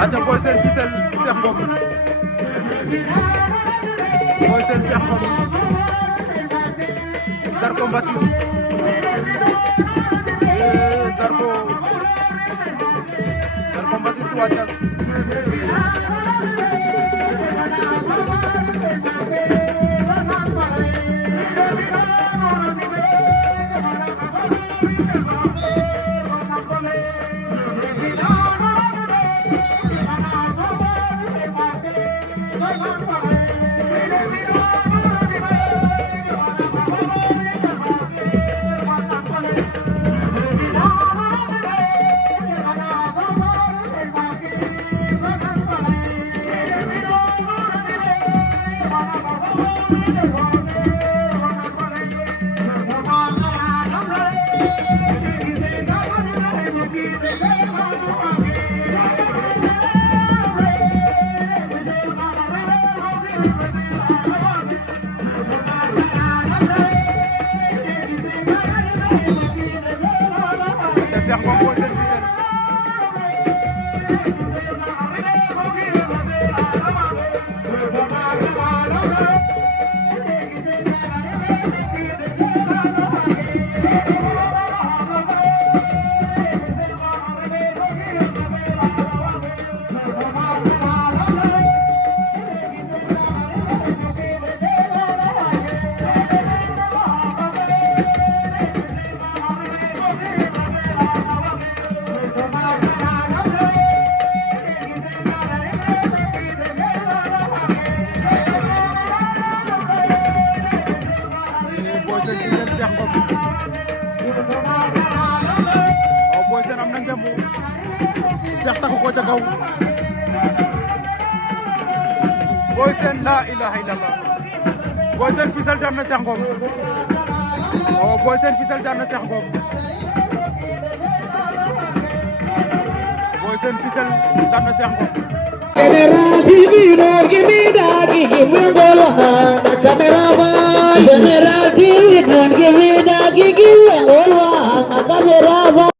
aca Boy Sène Fissel Cheikh Ngom Boy Sène Cheikh Ngom Zarko Mbassis Zarko Mbassis wajas Cheikh Ngom Boy Sène Fissel Cheikh Ngom waaw Boy Sène am na ngemb Cheikh taxu ko ca kaw Boy Sène la ilaha illallah Boy Sène Fissel daan na Cheikh Ngom waaw Boy Sène Fissel daan na Cheikh Ngom Boy Sène Fissel daan na Cheikh Ngom General TV don't give me that, give me the camera. General TV don't give me that, give me the camera.